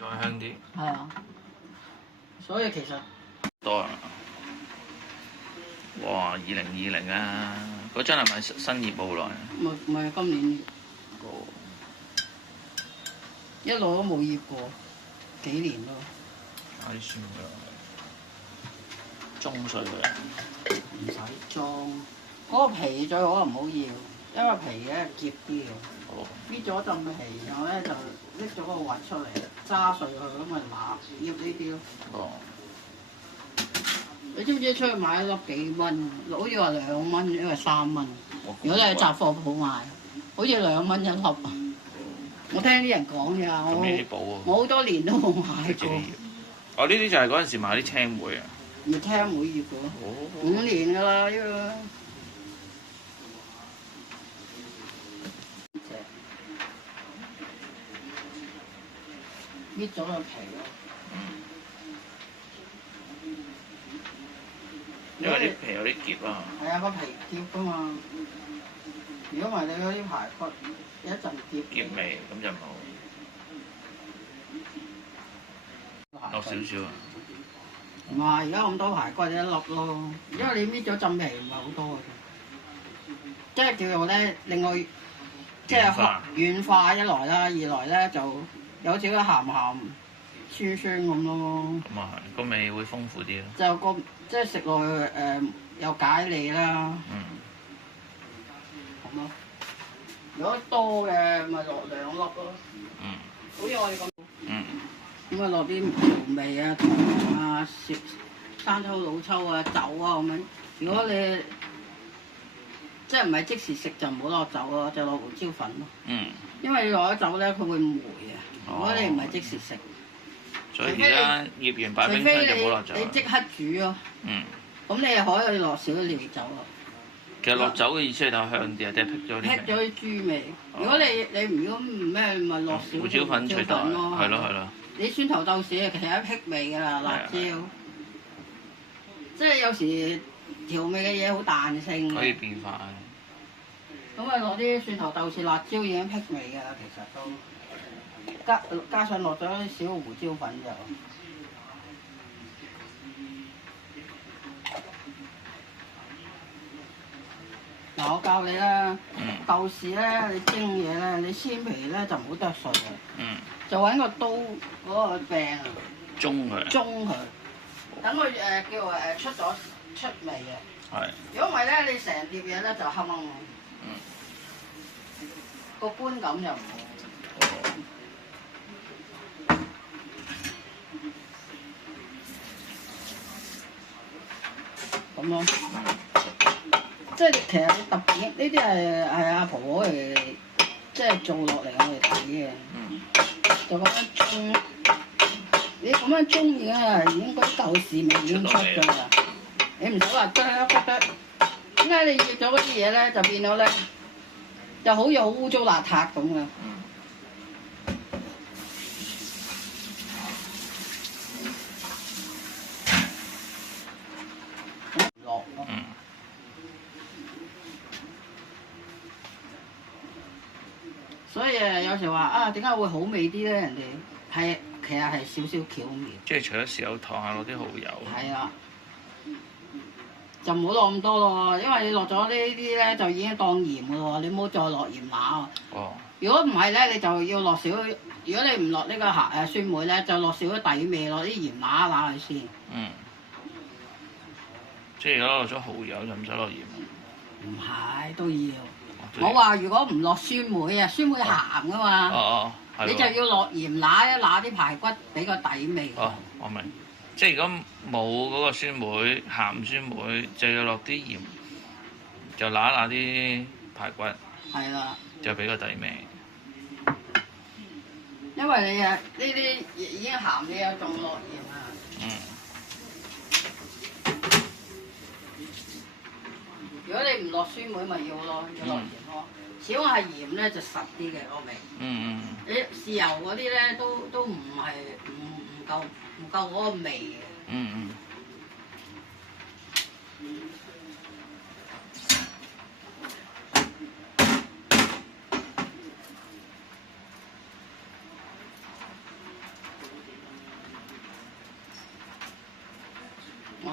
再香啲。係啊，所以其實多啊！哇，2020啊，嗰陣係咪新業冇耐啊？唔係今年哦，一路都冇醃過，幾年咯。加啲蒜㗎，中水佢。唔使裝，嗰個皮最好唔好要，因為皮咧澀啲嘅。哦。搣咗陣皮，然後咧就拎咗個核出嚟，揸碎佢咁咪醃呢啲咯。哦。你知唔知出去買一粒幾蚊？好似話2蚊，因為3蚊。如果你喺雜貨鋪買，好似2蚊一粒啊！我聽啲人講㗎，咁呢啲補喎。我好多年都冇買過。哦，呢啲就係嗰陣時買啲青梅啊。咪聽會醃嘅咯。哦。 5年㗎啦呢個。搣咗個皮咯。因為啲皮有啲澀啊。係啊，個皮澀㗎嘛。如果唔係你嗰啲排骨有一陣澀味，咁就唔好。落少少啊。唔係，而家咁多排骨一粒咯，因為你搣咗陣皮唔係好多嘅啫。即係叫做咧，另外即係軟化一來啦，二來咧就有少少鹹鹹酸酸咁咯。咁啊係，個味會豐富啲咯。就個即係食落去有解膩啦。嗯。咁咯。如果多嘅咪落2粒咯。嗯。好似我哋咁。嗯。咁啊落啲調味啊、糖啊、生抽、老抽啊、酒啊咁樣。如果你即係唔係即時食就唔好落酒咯，就落胡椒粉咯。嗯。因為你落咗酒咧，佢會霉啊。如果你唔係即時食，所以而家醃完擺冰箱就唔好落酒啦。你即刻煮咯。嗯。咁你又可以落少啲料酒咯。其實落酒嘅意思係等香啲啊，定係辟咗啲味？辟咗啲豬味。如果你如果唔咩，咪落少胡椒粉取代。係咯係咯。你酸頭豆豉啊，其實係辟味㗎啦，辣椒。即係有時調味嘅嘢好彈性。可以變化。咁啊，落啲蒜頭豆豉、辣椒已經辟味㗎啦，其實都加上落咗少胡椒粉就。嗱，我教你啦，豆豉咧，你蒸嘢咧，你鮮皮咧就唔好剁碎嘅，就揾個刀嗰個柄啊，中佢，等佢叫出味嘅。係。如果唔係咧，你成碟嘢咧就黑掹。個觀感又唔好。咁咯。即係其實特別呢啲係阿婆婆嚟，即係做落嚟我哋睇嘅。就咁樣蒸，你咁樣蒸已經嗰啲豆豉味已經出咗啦。你唔使話剁，點解你醃咗嗰啲嘢咧就變咗咧，就好似好污糟邋遢咁嘅。落咯。所以有時話啊，點解會好味啲咧？人哋係其實係少少巧妙。即係除咗豉油糖，係落啲蠔油。係啊，就唔好落咁多咯，因為你落咗呢啲咧就已經當鹽嘅喎，你唔好再落鹽乸啊。哦。如果唔係咧，你就要落少。如果你唔落呢個酸梅咧，就落少咗底味，落啲鹽乸去先。即係如果落咗蠔油就唔使落鹽。唔係都要。我話如果唔落酸梅啊，酸梅鹹噶嘛。你就要落鹽揦一揦啲排骨，俾個底味。哦，我明。即係如果冇嗰個酸梅，鹹酸梅，就要落啲鹽，就揦一揦啲排骨。係啦。就俾個底味。因為你呢啲已經鹹，你又仲落鹽啊。如果你唔落酸梅咪要咯，要落鹽咯。始終係鹽咧就實啲嘅個味。你豉油嗰啲咧都唔係唔夠嗰個味嘅。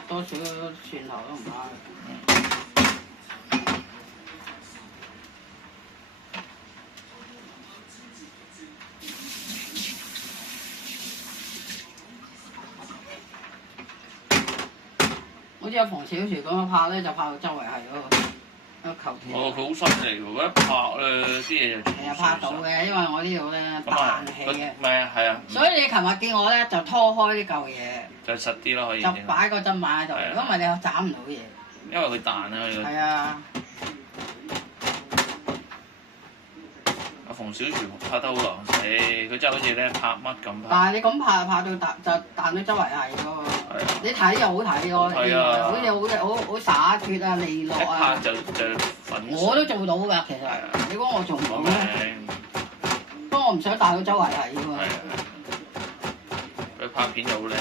多少蒜頭都唔啱。好似阿馮小廚咁樣拍咧，就拍到周圍係嗰個球條。哦，佢好犀利喎！一拍咧，啲嘢就係啊，拍到嘅，因為我呢度咧彈起嘅。唔係啊，係啊。所以你琴日見我咧就拖開呢嚿嘢，就實啲咯，可以。就擺個砧板喺度，如果唔係你斬唔到嘢。因為佢彈啊，佢。係啊。阿馮小廚拍得好狼死，佢真係好似咧拍乜咁拍。但係你咁拍到就彈到周圍係咯。係啊。你睇又好睇咯，係啊，好似好灑脱啊，利落啊。一拍就粉。我都做到㗎，其實。你講我做唔到咩？不過我唔想彈到周圍係㗎嘛。係啊。佢拍片就好靚。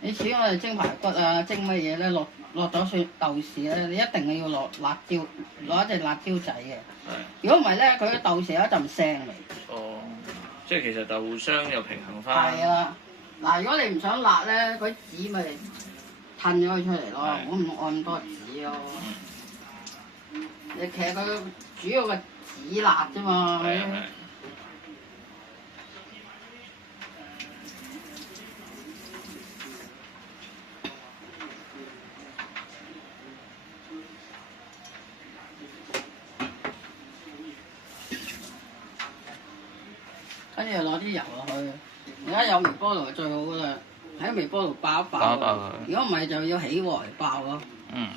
你似我哋蒸排骨啊，蒸乜嘢咧，落咗蒜豆豉咧，你一定要落辣椒，攞一隻辣椒仔嘅。如果唔係咧，佢嘅豆豉有一陣腥味。哦，即係其實就互相又平衡翻。係啊，嗱，如果你唔想辣咧，嗰啲籽咪褪咗佢出嚟咯，我唔按咁多籽咯。你其實佢主要嘅籽辣啫嘛。跟住攞啲油落去，而家有微波爐最好噶啦，喺微波爐爆一爆。爆一爆佢。如果唔係就要起鑊嚟爆咯。嗯。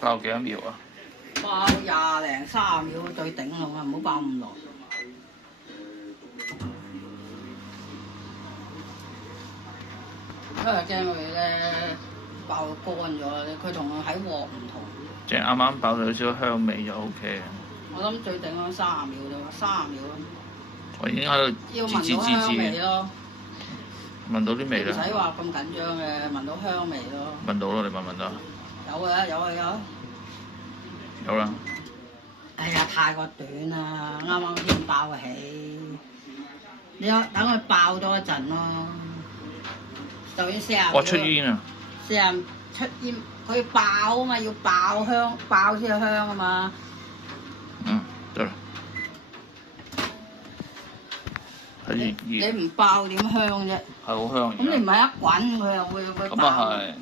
爆幾多秒啊？爆20零30秒最頂啦，唔好爆咁耐。因為驚佢咧爆乾咗，佢同喺鑊唔同。即係啱啱爆到有少少香味就 O K 嘅。我諗最頂嗰30秒啫，30秒咯。我已經喺度要聞到香味咯。聞到啲味啦。唔使話咁緊張嘅，聞到香味咯。聞到咯，你聞唔聞到？有啊有啊有。有啦。哎呀，太過短啦，啱啱先爆起。你等佢爆多一陣咯。就要40秒。我出煙啊！40出煙，佢爆啊嘛，要爆香，爆先有香啊嘛。嗯，得啦。你唔爆點香啫？係好香。咁你唔係一滾佢又會爆。咁啊係，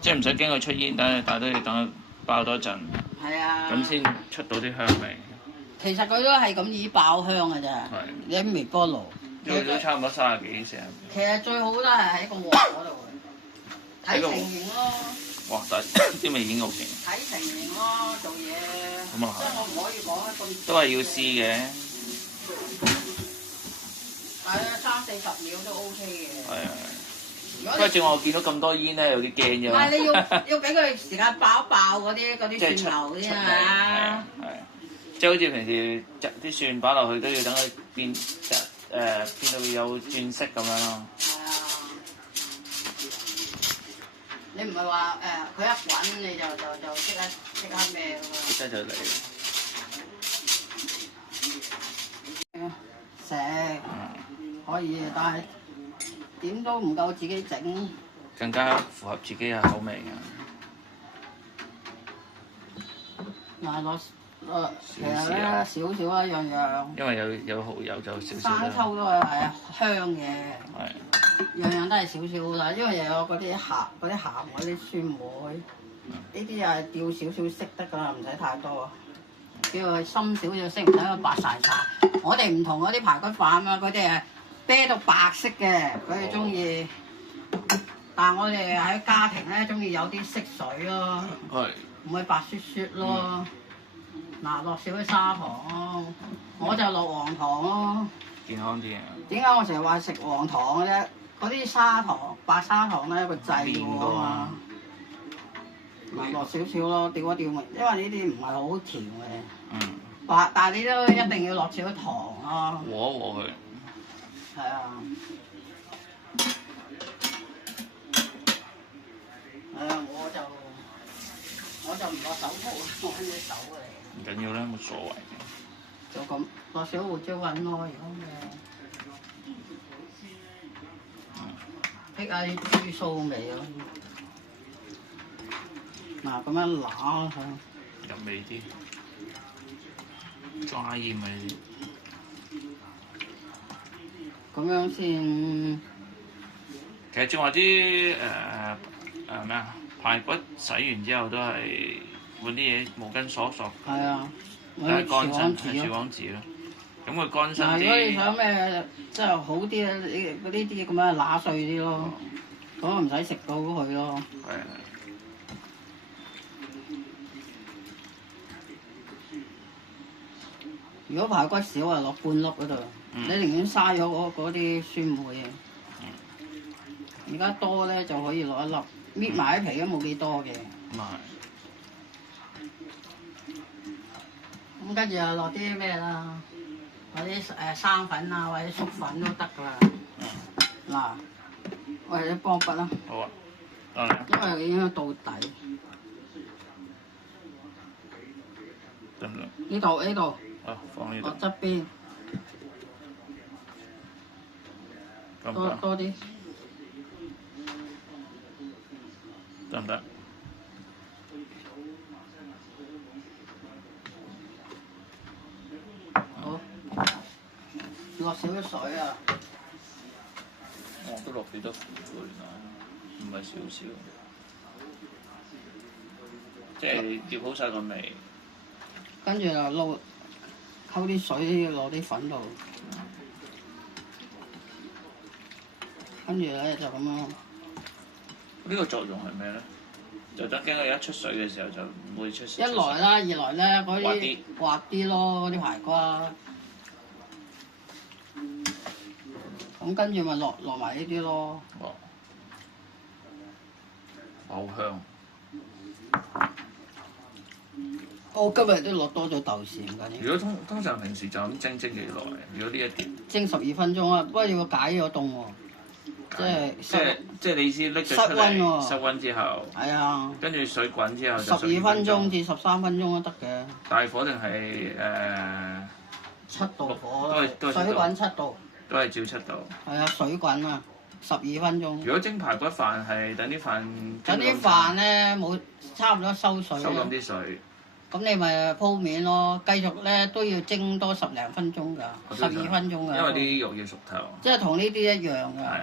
即係唔使驚佢出煙，但係都要等佢爆多陣。係啊。咁先出到啲香味。其實佢都係咁易爆香嘅啫。係。你喺微波爐。因為都差唔多30幾40。其實最好都係喺個鑊嗰度嘅，睇情形咯。哇！但係啲味已經好勁。睇情形咯，做嘢。咁啊係。即係我唔可以講得咁。都係要試嘅。大約30-40秒都 OK 嘅。係啊。不過正我見到咁多煙咧，有啲驚啫。唔係你要俾佢時間爆一爆嗰啲蒜頭啲啊嘛。係。即係好似平時啲蒜擺落去都要等佢變到有轉色咁樣咯。係啊。你唔係話佢一滾你就即刻咩㗎嘛？即刻就嚟。食可以，但係點都唔夠自己整。更加符合自己嘅口味㗎。嗱其實咧少少一樣。因為有蠔油就少少啦。生抽都係香嘅。係。樣樣都係少少啦，因為又有嗰啲鹹嗰啲酸梅，呢啲又係調少少色得㗎啦，唔使太多。叫佢深少少色，唔使佢白晒晒。我哋唔同嗰啲排骨飯啊，佢哋係啤到白色嘅，佢哋中意。但係我哋喺家庭咧，中意有啲色水咯。係。唔會白雪雪咯。嗱，落少啲砂糖咯，我就落黃糖咯。健康啲啊！點解我成日話食黃糖嘅咧？嗰啲砂糖、白砂糖咧，個滯喎嘛。咪落少少咯，調一調咪，因為呢啲唔係好甜嘅。嗯。但係你都一定要落少糖咯。和佢。係啊。係啊，我就唔落手鋪，我揾隻手嚟。唔緊要啦，冇所謂。就咁落少胡椒粉咯，如果咩辟下啲豬臊味咯。嗱咁樣揦佢，入味啲，抓鹽咪咁樣先。其實正話啲咩啊排骨洗完之後都係揾啲嘢毛巾索一索，係啊，睇下乾身廚廚房紙咯。咁佢乾身嗱，如果你啲，想咩即係好啲咧，呢啲咁樣揦碎啲咯，咁唔使食到佢咯。係啊。如果排骨少啊，落半粒嗰度，你寧願嘥咗嗰啲酸梅啊。而家多咧就可以落一粒，搣埋啲皮都冇幾多嘅。咁啊咁跟住又落啲咩啦？落啲生粉啊，或者粟粉都得㗎啦。嗱，我哋啲幫筆啦，好啊，當然因為已經到底。得唔得？呢度，啊，放呢落度，側邊得唔得？多多啲。得唔得？好，落少啲水啊！我都落幾多鹽啊？唔係少少，即係調好晒個味。跟住就撈溝啲水落啲粉度，跟住咧就咁樣。呢個作用係咩咧？就等驚佢一出水嘅時候就唔會出水。一來啦，二來咧嗰啲滑啲咯，嗰啲排骨。咁跟住咪落埋呢啲咯。哦，好香。我今日都落多咗豆豉，唔緊要。如果通常平時就咁蒸幾耐？如果呢一碟蒸12分鐘啊，不過要解咗凍喎，即係你意思拎咗出室溫嚟，喎室溫之後，係啊，跟住水滾之後就12分鐘至13分鐘都得嘅。大火定係7度火都係7度水滾7度。都係照7度。係啊，水滾啊，12分鐘。如果蒸排骨飯係等啲飯等啲飯咧冇差唔多收水收啦咁啲水，咁你咪鋪面咯，繼續咧都要蒸多10零分鐘㗎，12分鐘㗎。因為啲肉要熟透。即係同呢啲一樣㗎。係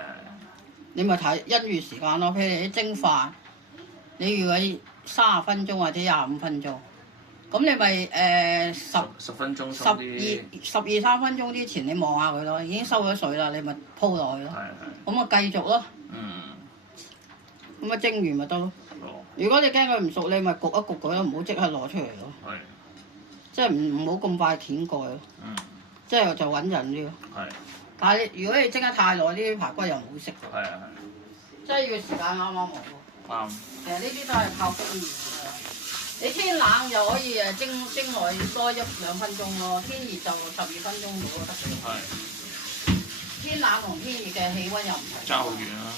你咪睇因預時間咯，譬如你蒸飯，你如果30分鐘或者25分鐘，咁你咪10分鐘收啲。12-13分鐘之前你望下佢咯，已經收咗水啦，你咪鋪落去咯。係。咁啊繼續咯。嗯。咁啊蒸完咪得咯。哦。如果你驚佢唔熟，你咪焗一焗佢咯，唔好即刻攞出嚟咯。係。即係唔好咁快掀蓋咯。嗯。即係就穩陣啲咯。係。但係如果你蒸得太耐，啲排骨又唔好食。係啊即係要時間啱啱好。啱。其實呢啲都係靠經驗㗎。你天冷就可以蒸耐多1-2分鐘咯，天熱就12分鐘到就得㗎。係。天冷同天熱嘅氣温又唔同。爭好遠啦。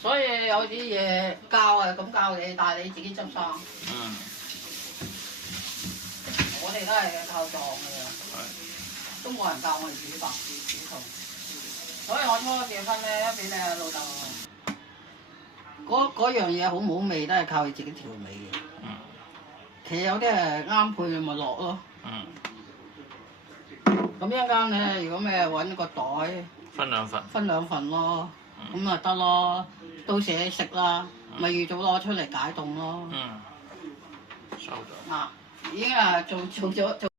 所以有啲嘢教係咁教你，但係你自己執生。嗯。我哋都係靠撞㗎啦。係。都冇人教我哋煮飯煮餸，所以我初結婚咧，俾你老豆嗰樣嘢好唔好味都係靠你自己調味嘅。嗯。其實有啲係啱配，你咪落咯。嗯。咁一陣間咧，如果咩揾個袋分2份。分2份咯，咁咪得咯。到時你食啦，咪預早攞出嚟解凍咯。嗯。收咗。嗱，已經做咗。